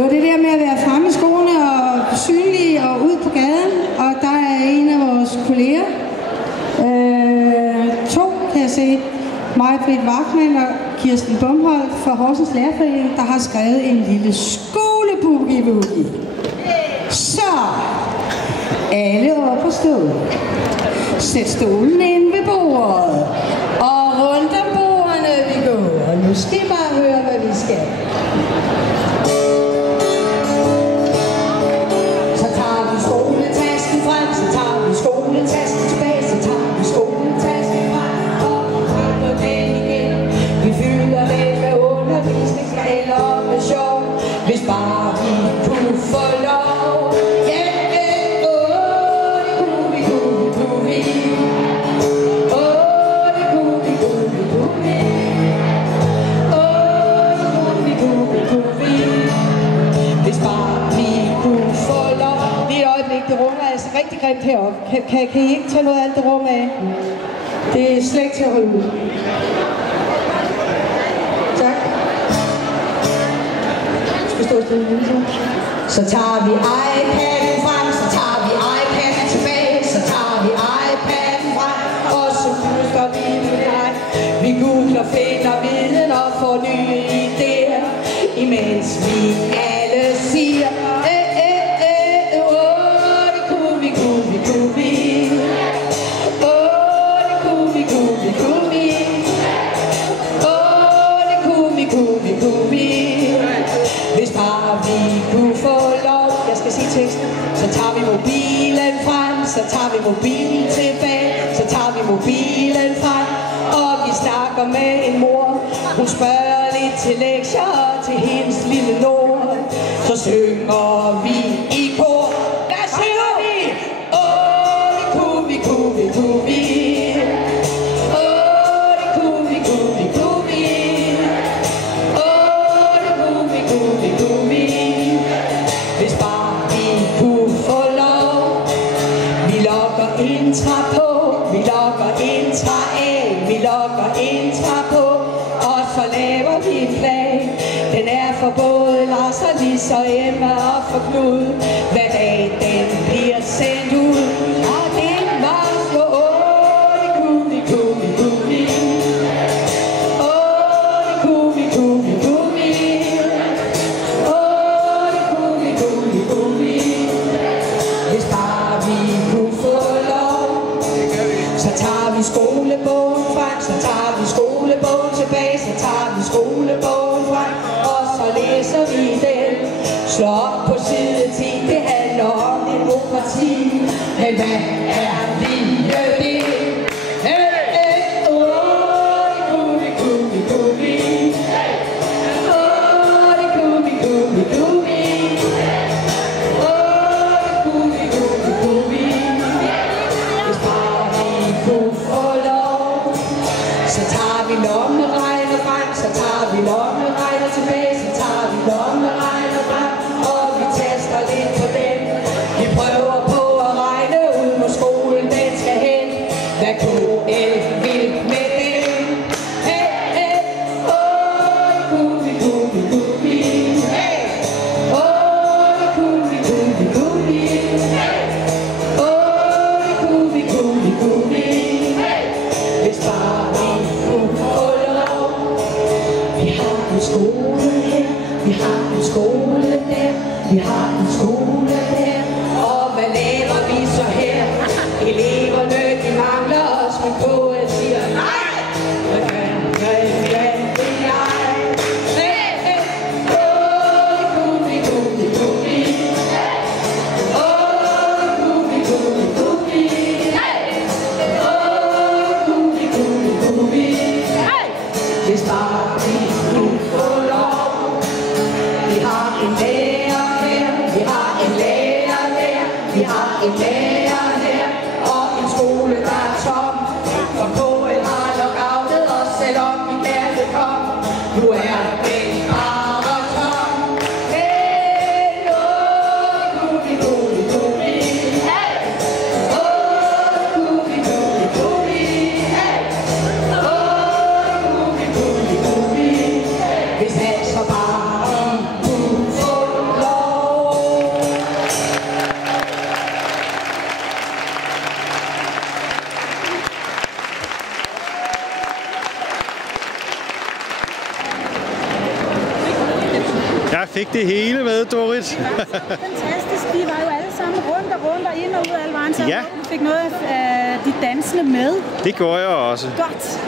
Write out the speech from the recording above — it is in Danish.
Det var det der med at være fremme i skoene og synlige og ud på gaden. Og der er en af vores kolleger, to kan jeg se, Maj-Britt Wachmann og Kirsten Bumholdt fra Horsens Lærerforening, der har skrevet en lille skoleboogie-woogie. Så alle op på stolen. Sæt stolen ind ved bordet. Og rundt om bordene vi går. Og nu skal I bare høre, hvad vi skal. Så tager vi skoletasken frem, så tager vi skoletasken tilbage, så tager vi skoletasken frem, og vi fylder den igen. Vi fylder den med undervisning eller med sjov, hvis bare vi kunne få lov. Det rummer altså rigtig grimt heroppe. Kan I ikke tage noget af alt det rum af? Det er slet ikke til at holde ud. Tak. Skal stå stille nu så. Så tager vi iPad'en frem, så tager vi iPad'en tilbage, så tager vi iPad'en frem, og så husker vi det. Vi googler, finder viden og får nye idéer, imens vi alle siger hvis bare vi kunne få lov. Jeg skal sige teksten. Så tager vi mobilen frem, så tager vi mobilen tilbage, så tager vi mobilen frem, og vi snakker med en mor. Hun spørger lidt til lektier og til hendes lille lort. Så synger vi i kor. Hvad synger vi? Det kunne vi, kunne vi, kunne vi. Intra på, vi logger intra af, vi logger intra på, og så laver vi en plan. Den er for både Lars og Lise og Emma og for Knud, hvad dag den bliver sendt ud. Og det var så det kunne vi, kunne vi, kunne vi. Det kunne vi, kunne vi, kunne vi. Det kunne vi, kunne vi, kunne vi. Hvis bare vi kunne få så tager vi skolebogen frem, så tager vi skolebogen tilbage, så tager vi skolebogen frem, og så læser vi den. Slå op på side 10, det handler om demokrati. Men hvad er lige det? Så tager vi lommeregner frem, så tager vi lommeregner tilbage, så tager vi lommeregner frem, og vi taster lidt på den. Vi prøver på at regne ud, hvor skolen den skal hen. Hvad KL vil med den? Hey, hey, det kunne vi, kunne vi, kunne vi. Hey, det kunne vi, kunne vi, kunne vi. Det kunne vi, kunne vi, kunne vi. Hvis bare skole her, vi har en skole der, vi har en skole der, og hvad laver vi så her? Eleverne, de mangler os, men KL siger nej! Hvad kan jeg? Det kunne vi, kunne vi, kunne vi. Det kunne vi, kunne vi, kunne vi. Det kunne vi, kunne vi, kunne vi. Hvis bare vi kunne få lov. Vi har en lærer her, vi har en lærer der, vi har en lærer her, og en skole der er tom. For KL har lockoutet os, selvom vi gerne kom. Nu er den bare tom. Det kunne vi, kunne vi, kunne vi. Det kunne vi, kunne vi, kunne vi. Hvis altså bare kunne få fik det hele med, Dorit. Det var så fantastisk. De var jo alle sammen rundt og ind og ud af alle vejen. Så Ja. vi fik noget af de dansende med. Det gjorde jeg også. Godt.